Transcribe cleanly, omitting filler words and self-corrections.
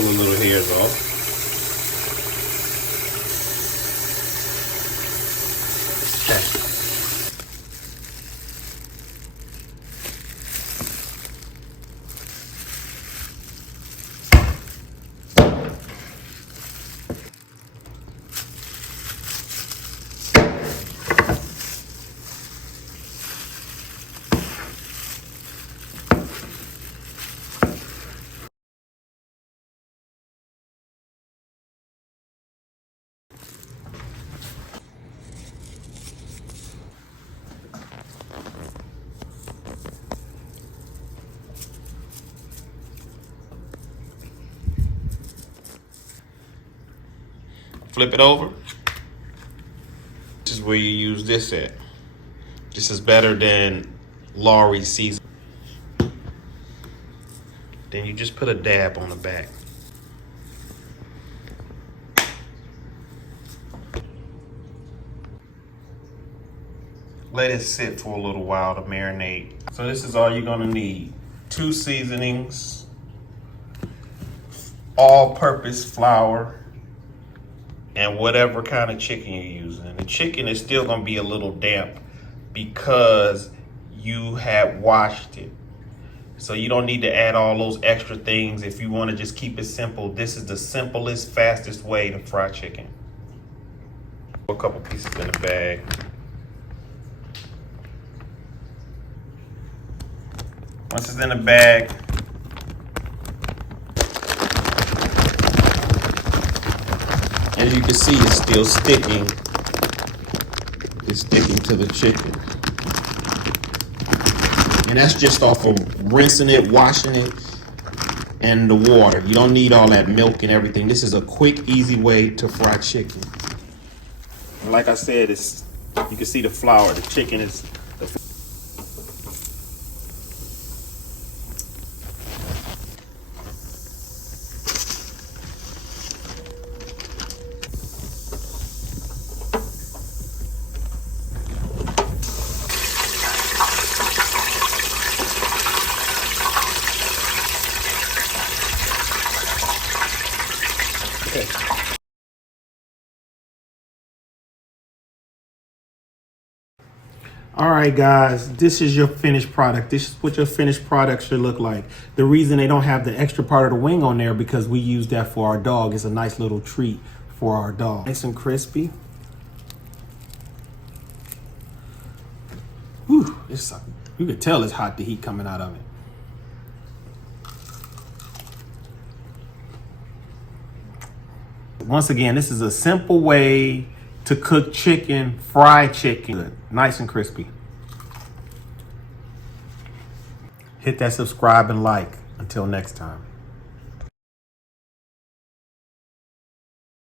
pull the little hairs off. Okay. Flip it over. This is where you use this at. This is better than Lawry's season. Then you just put a dab on the back. Let it sit for a little while to marinate. So this is all you're gonna need. 2 seasonings, all-purpose flour, and whatever kind of chicken you're using. The chicken is still gonna be a little damp because you have washed it. So you don't need to add all those extra things. If you wanna just keep it simple, this is the simplest, fastest way to fry chicken. A couple pieces in the bag. Once it's in the bag, as you can see, it's still sticking. It's sticking to the chicken. And that's just off of rinsing it, washing it, and the water. You don't need all that milk and everything. This is a quick, easy way to fry chicken. And like I said, you can see the flour. The chicken is... Okay. All right, guys, this is your finished product. This is what your finished product should look like. The reason they don't have the extra part of the wing on there because we use that for our dog. It's a nice little treat for our dog. Nice and crispy. Whew, you can tell it's hot, the heat coming out of it. Once again, this is a simple way to cook chicken, fried chicken. Good. Nice and crispy. Hit that subscribe and like. Until next time.